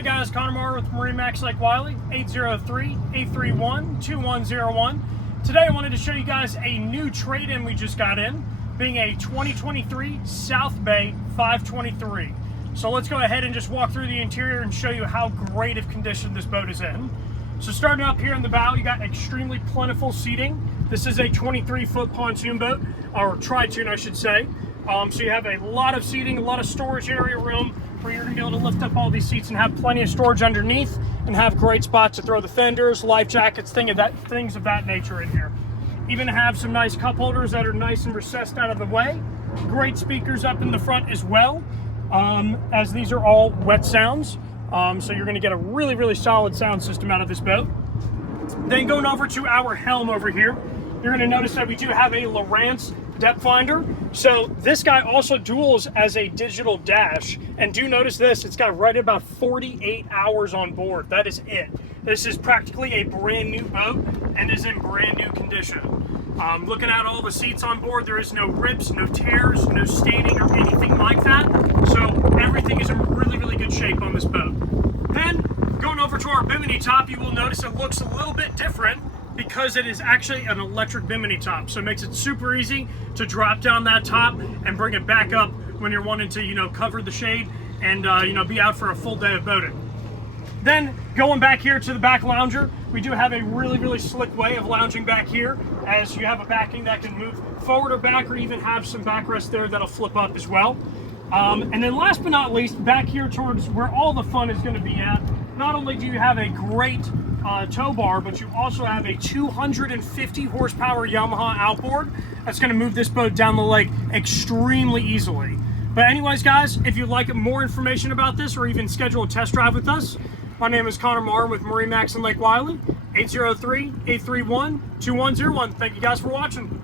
Hey guys, Connor Moore with MarineMax Lake Wylie, 803-831-2101. Today I wanted to show you guys a new trade-in we just got in, being a 2023 South Bay 523. So let's go ahead and just walk through the interior and show you how great of condition this boat is in. So starting up here in the bow, you got extremely plentiful seating. This is a 23-foot pontoon boat, or Tritoon I should say. So you have a lot of seating, a lot of storage area room, where you're going to be able to lift up all these seats and have plenty of storage underneath and have great spots to throw the fenders, life jackets, things of that nature in here. Even have some nice cup holders that are nice and recessed out of the way. Great speakers up in the front as well, as these are all wet sounds. So you're going to get a really, really solid sound system out of this boat. Then going over to our helm over here, you're going to notice that we do have a Lowrance depth finder. So this guy also duals as a digital dash, and do notice this, it's got right about 48 hours on board. That is it. This is practically a brand new boat and is in brand new condition. Looking at all the seats on board, there is no rips, no tears, no staining or anything like that. So everything is in really, really good shape on this boat. Then going over to our bimini top, you will notice it looks a little bit different because it is actually an electric bimini top. So it makes it super easy to drop down that top and bring it back up when you're wanting to, cover the shade and, be out for a full day of boating. Then going back here to the back lounger, we do have a really, really slick way of lounging back here, as you have a backing that can move forward or back, or even have some backrest there that'll flip up as well. And then last but not least, back here towards where all the fun is going to be at, not only do you have a great tow bar, but you also have a 250 horsepower Yamaha outboard that's going to move this boat down the lake extremely easily. But anyways, guys, if you'd like more information about this or even schedule a test drive with us, my name is Connor Moore with MarineMax in Lake Wylie, 803-831-2101. Thank you guys for watching.